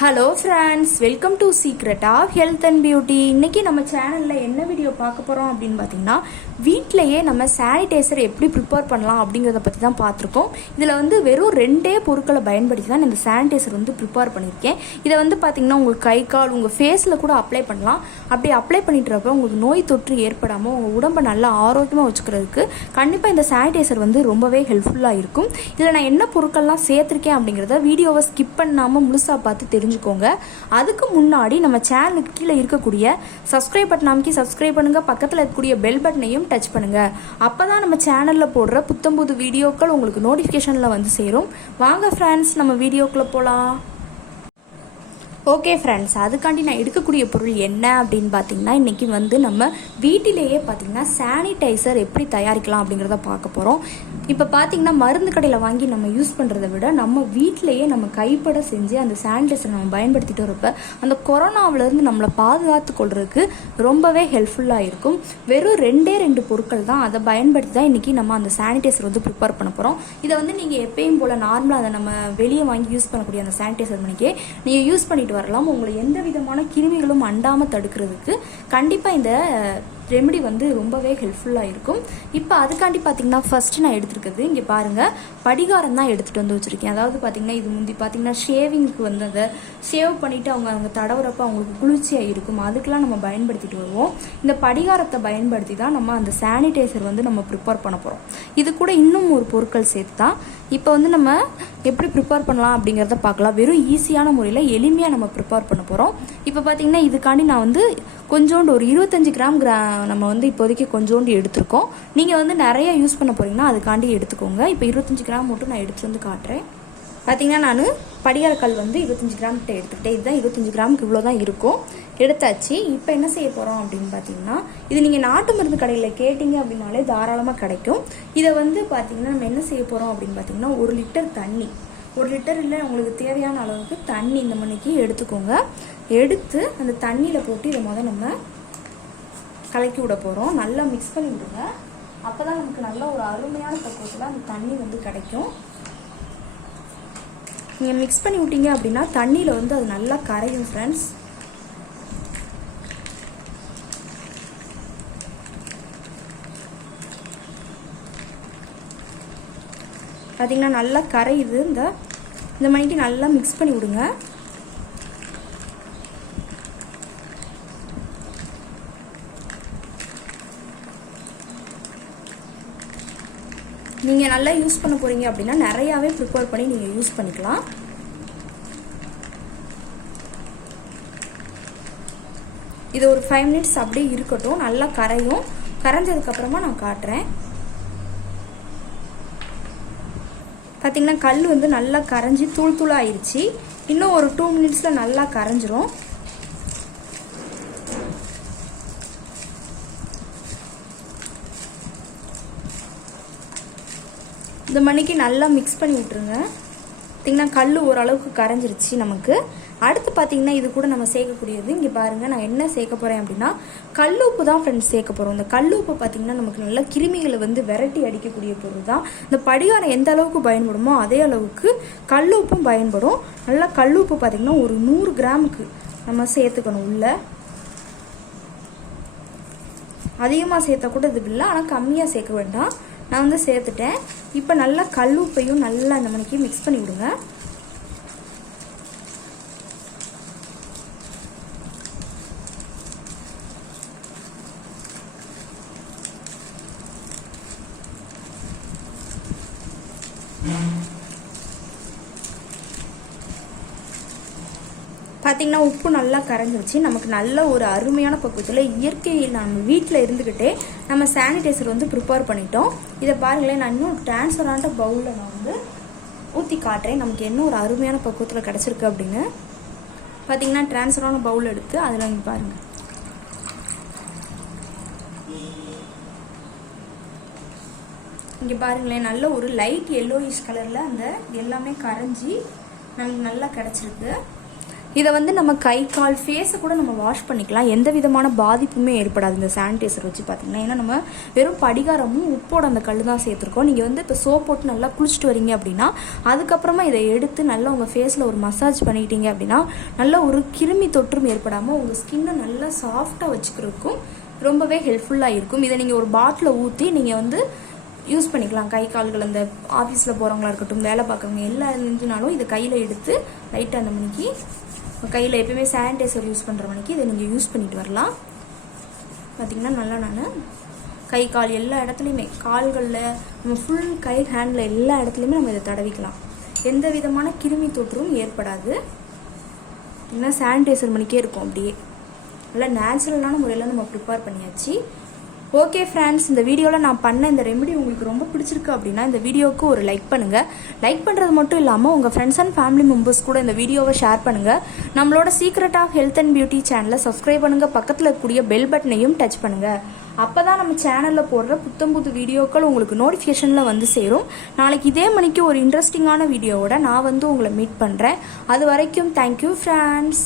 Hello friends, welcome to secret of health and beauty. இன்றைக்கி நம்ம சேனலில் என்ன வீடியோ பார்க்க போகிறோம் அப்படின்னு பார்த்தீங்கன்னா, வீட்டிலையே நம்ம சானிடைசர் எப்படி ப்ரிப்பேர் பண்ணலாம் அப்படிங்கிறத பற்றி தான் பார்த்துருக்கோம். இதில் வந்து வெறும் 2 பொருட்களை பயன்படுத்தி தான் இந்த சானிடைசர் வந்து ப்ரிப்பேர் பண்ணியிருக்கேன். இதை வந்து பார்த்திங்கன்னா உங்கள் கை கால் உங்கள் ஃபேஸில் கூட அப்ளை பண்ணலாம். அப்படி அப்ளை பண்ணிட்டுறப்ப உங்களுக்கு நோய் தொற்று ஏற்படாமல் உங்கள் உடம்பை நல்லா ஆரோக்கியமாக வச்சுக்கிறதுக்கு கண்டிப்பாக இந்த சானிடைசர் வந்து ரொம்பவே ஹெல்ப்ஃபுல்லாக இருக்கும். இதில் நான் என்ன பொருட்கள்லாம் சேர்த்துருக்கேன் அப்படிங்கிறத வீடியோவை ஸ்கிப் பண்ணாமல் முழுசாக பார்த்து தெரிஞ்சுக்கோங்க. அதுக்கு முன்னாடி நம்ம சேனலுக்கு கீழே இருக்கக்கூடிய சப்ஸ்கிரைப் பட்டன் அமைக்கி சப்ஸ்கிரைப் பண்ணுங்க. பக்கத்தில் இருக்கக்கூடிய பெல் பட்டனையும் டச் பண்ணுங்க. அப்பதான் நம்ம சேனல்ல போடுற புத்தம்புது வீடியோக்கள் உங்களுக்கு நோட்டிஃபிகேஷன்ல வந்து சேரும். வாங்க ஃப்ரெண்ட்ஸ், நம்ம வீடியோக்குள்ள போலாம். ஓகே ஃப்ரெண்ட்ஸ், அதுக்காண்டி நான் எடுக்கக்கூடிய பொருள் என்ன அப்படின்னு பார்த்தீங்கன்னா, இன்றைக்கி வந்து நம்ம வீட்டிலேயே பார்த்தீங்கன்னா சானிடைசர் எப்படி தயாரிக்கலாம் அப்படிங்கிறத பார்க்க போகிறோம். இப்போ பார்த்தீங்கன்னா மருந்து கடையில் வாங்கி நம்ம யூஸ் பண்ணுறத விட நம்ம வீட்டிலேயே நம்ம கைப்பட செஞ்சு அந்த சானிடைசர் நம்ம பயன்படுத்திட்டு வரப்ப அந்த கொரோனாவிலேருந்து நம்மளை பாதுகாத்து கொள்றதுக்கு ரொம்பவே ஹெல்ப்ஃபுல்லாக இருக்கும். வெறும் 2 பொருட்கள் தான், அதை பயன்படுத்தி தான் இன்றைக்கி நம்ம அந்த சானிடைசர் வந்து ப்ரிப்பேர் பண்ண போகிறோம். இதை வந்து நீங்கள் எப்பயும் போல் நார்மலாக அதை நம்ம வெளியே வாங்கி யூஸ் பண்ணக்கூடிய அந்த சானிடைசர் மணிக்கே நீங்கள் யூஸ் பண்ணிட்டு வரலாம். உங்களை எந்த விதமான கிருமிகளும் அண்டாமல் தடுக்கிறதுக்கு கண்டிப்பாக இந்த ரெமெடி வந்து ரொம்பவே ஹெல்ப்ஃபுல்லாக இருக்கும். இப்போ அதுக்காண்டி பார்த்தீங்கன்னா ஃபர்ஸ்ட் நான் எடுத்துருக்கிறது இங்கே பாருங்கள், படிகாரம் தான் எடுத்துகிட்டு வந்து வச்சுருக்கேன். அதாவது பார்த்தீங்கன்னா இது முந்தி பார்த்தீங்கன்னா ஷேவிங்க்கு வந்து அதை ஷேவ் பண்ணிவிட்டு அவங்க தடவுறப்ப அவங்களுக்கு குளிர்ச்சியாக இருக்கும். அதுக்கெலாம் நம்ம பயன்படுத்திட்டு வருவோம். இந்த படிகாரத்தை பயன்படுத்தி தான் நம்ம அந்த சானிடைசர் வந்து நம்ம ப்ரிப்பேர் பண்ண போகிறோம். இது கூட இன்னும் ஒரு பொருட்கள் சேர்த்து தான் இப்போ வந்து நம்ம எப்படி ப்ரிப்பேர் பண்ணலாம் அப்படிங்கிறத பார்க்கலாம். வெறும் ஈஸியான முறையில் எளிமையாக நம்ம ப்ரிப்பேர் பண்ண போகிறோம். இப்போ பார்த்தீங்கன்னா இதுக்காண்டி நான் வந்து கொஞ்சோண்டு ஒரு 25 கிராம் நம்ம வந்து இப்போதைக்கு கொஞ்சோண்டு எடுத்துருக்கோம். நீங்கள் வந்து நிறைய யூஸ் பண்ண போகிறீங்கன்னா அதுக்காண்டி எடுத்துக்கோங்க. இப்போ 25 கிராம் மட்டும் நான் எடுத்துகிட்டு வந்து காட்டுறேன். பார்த்தீங்கன்னா நான் படிகாரக்கல் வந்து 25 கிராம் கிட்ட எடுத்துக்கிட்டேன். இதுதான் 25 கிராமுக்கு இவ்வளோ தான் இருக்கும். எடுத்தாச்சு. இப்போ என்ன செய்ய போகிறோம் அப்படின்னு பார்த்தீங்கன்னா, இது நீங்கள் நாட்டு மருந்து கடையில் கேட்டிங்க அப்படின்னாலே தாராளமாக கிடைக்கும். இதை வந்து பார்த்தீங்கன்னா நம்ம என்ன செய்ய போகிறோம் அப்படின்னு பார்த்தீங்கன்னா, 1 லிட்டர் தண்ணி, 1 லிட்டர் இல்லை உங்களுக்கு தேவையான அளவுக்கு தண்ணி இந்த மணிக்கு எடுத்துக்கோங்க. எடுத்து அந்த தண்ணியில் போட்டு இதை நம்ம கலக்கி விட போகிறோம். நல்லா மிக்ஸ் பண்ணி விடுங்க. அப்போ தான் நமக்கு நல்ல ஒரு அருமையான பக்குவத்தில் அந்த தண்ணி வந்து கிடைக்கும். நீங்கள் மிக்ஸ் பண்ணி விட்டீங்க அப்படின்னா தண்ணியில் வந்து அது நல்லா கரையும் ஃப்ரெண்ட்ஸ். பார்த்தீங்கன்னா நல்லா கரையுது. இந்த மணிக்கு நல்லா மிக்ஸ் பண்ணி விடுங்க. நீங்கள் நல்லா யூஸ் பண்ண போகிறீங்க அப்படின்னா நிறையாவே ப்ரிப்பேர் பண்ணி நீங்கள் யூஸ் பண்ணிக்கலாம். இது ஒரு 5 மினிட்ஸ் அப்படியே இருக்கட்டும். நல்லா கரையும். கரைஞ்சதுக்கப்புறமா நான் காட்டுறேன். பார்த்தீங்கன்னா கல் வந்து நல்லா கரைஞ்சி தூள் தூளாக ஆயிடுச்சு. இன்னும் ஒரு 2 மினிட்ஸில் நல்லா கரைஞ்சிரும். இந்த மணிக்கு நல்லா மிக்ஸ் பண்ணி விட்டுருங்க. பார்த்தீங்கன்னா கல் ஓரளவுக்கு கரைஞ்சிருச்சு நமக்கு. அடுத்து பார்த்தீங்கன்னா இது கூட நம்ம சேர்க்கக்கூடியது இங்கே பாருங்கள், நான் என்ன சேர்க்க போகிறேன் அப்படின்னா கல்லுப்பு தான் ஃப்ரெண்ட்ஸ் சேர்க்க போகிறோம். இந்த கல்லுப்பு பார்த்தீங்கன்னா நமக்கு நல்ல கிருமிகளை வந்து விரட்டி அடிக்கக்கூடிய பொருள் தான். இந்த படிகாரம் எந்த அளவுக்கு பயன்படுமோ அதே அளவுக்கு கல்லுப்பும் பயன்படும். நல்லா கல்லுப்பு பார்த்தீங்கன்னா ஒரு 100 கிராமுக்கு நம்ம சேர்த்துக்கணும். உள்ள அதிகமாக சேர்த்தா கூட இது இல்லை, ஆனால் கம்மியாக சேர்க்க வேண்டாம். நான் வந்து சேர்த்துட்டேன். இப்போ நல்லா கல்லுப்பையும் நல்லா இந்த மணிக்கு மிக்ஸ் பண்ணி விடுங்க. பார்த்தீங்கன்னா உப்பு நல்லா கரைஞ்சிருச்சு. நமக்கு நல்ல ஒரு அருமையான பக்குவத்தில் இயற்கையில் நம்ம வீட்டில் இருந்துக்கிட்டே நம்ம சானிடைசர் வந்து ப்ரிப்பேர் பண்ணிட்டோம். இதை பாருங்களேன், நான் இன்னும் டிரான்ஸ்பரான பவுலில் நான் வந்து ஊற்றி காட்டுறேன் நமக்கு என்ன ஒரு அருமையான பக்குவத்தில் கிடச்சிருக்கு அப்படின்னு. பார்த்தீங்கன்னா டிரான்ஸ்பரான பவுல் எடுத்து அதில் இங்கே பாருங்கள். இங்கே பாருங்களேன், நல்ல ஒரு லைட் எல்லோயிஷ் கலரில் அந்த எல்லாமே கரைஞ்சி நமக்கு நல்லா கிடச்சிருக்கு. இதை வந்து நம்ம கை கால் ஃபேஸை கூட நம்ம வாஷ் பண்ணிக்கலாம், எந்த விதமான பாதிப்புமே ஏற்படாது இந்த சானிடைசர் வச்சு பார்த்தீங்கன்னா. ஏன்னா நம்ம வெறும் படிகாரமும் உப்போட அந்த கல் தான் சேர்த்துருக்கோம். நீங்கள் வந்து இப்போ சோப் போட்டு நல்லா குளிச்சுட்டு வரீங்க அப்படின்னா அதுக்கப்புறமா இதை எடுத்து நல்லா உங்கள் ஃபேஸில் ஒரு மசாஜ் பண்ணிக்கிட்டீங்க அப்படின்னா நல்ல ஒரு கிருமி தொற்றும் ஏற்படாமல் உங்கள் ஸ்கின்னை நல்லா சாஃப்டாக வச்சுக்கிறதுக்கும் ரொம்பவே ஹெல்ப்ஃபுல்லாக இருக்கும். இதை நீங்கள் ஒரு பாட்டிலில் ஊற்றி நீங்கள் வந்து யூஸ் பண்ணிக்கலாம். கை கால்கள் அந்த ஆஃபீஸில் போகிறவங்களா இருக்கட்டும், வேலை பார்க்குறவங்க எல்லா இருந்துனாலும் இதை கையில் எடுத்து லைட்டாக அந்த மணிக்கு கையில் எப்பயுமே சானிடைசர் யூஸ் பண்ணுற மணிக்கு இதை நீங்கள் யூஸ் பண்ணிட்டு வரலாம். பார்த்திங்கன்னா நல்லா நான் கை கால் எல்லா இடத்துலையுமே, கால்களில் நம்ம ஃபுல் கை ஹேண்டில் எல்லா இடத்துலையுமே நம்ம இதை தடவிக்கலாம். எந்த விதமான கிருமி தொற்றும் ஏற்படாது. ஏன்னா சானிடைசர் மணிக்கே இருக்கும், அப்படியே நல்லா நேச்சுரலான முறையில் நம்ம ப்ரிப்பேர் பண்ணியாச்சு. ஓகே ஃப்ரெண்ட்ஸ், இந்த வீடியோவில் நான் பண்ண இந்த ரெமெடி உங்களுக்கு ரொம்ப பிடிச்சிருக்கு அப்படின்னா இந்த வீடியோவுக்கு ஒரு லைக் பண்ணுங்கள். லைக் பண்ணுறது மட்டும் இல்லாமல் உங்கள் ஃப்ரெண்ட்ஸ் அண்ட் ஃபேமிலி மெம்பர்ஸ் கூட இந்த வீடியோவை ஷேர் பண்ணுங்கள். நம்மளோட secret of health and beauty சேனலை சப்ஸ்கிரைப் பண்ணுங்கள். பக்கத்தில் இருக்கக்கூடிய பெல் பட்டனையும் டச் பண்ணுங்கள். அப்போ தான் நம்ம சேனலில் போடுற புத்தம்புது வீடியோக்கள் உங்களுக்கு நோட்டிஃபிகேஷனில் வந்து சேரும். நாளைக்கு இதே மணிக்கு ஒரு இன்ட்ரெஸ்டிங்கான வீடியோவோட நான் வந்து உங்களை மீட் பண்ணுறேன். அது வரைக்கும் தேங்க்யூ ஃப்ரெண்ட்ஸ்.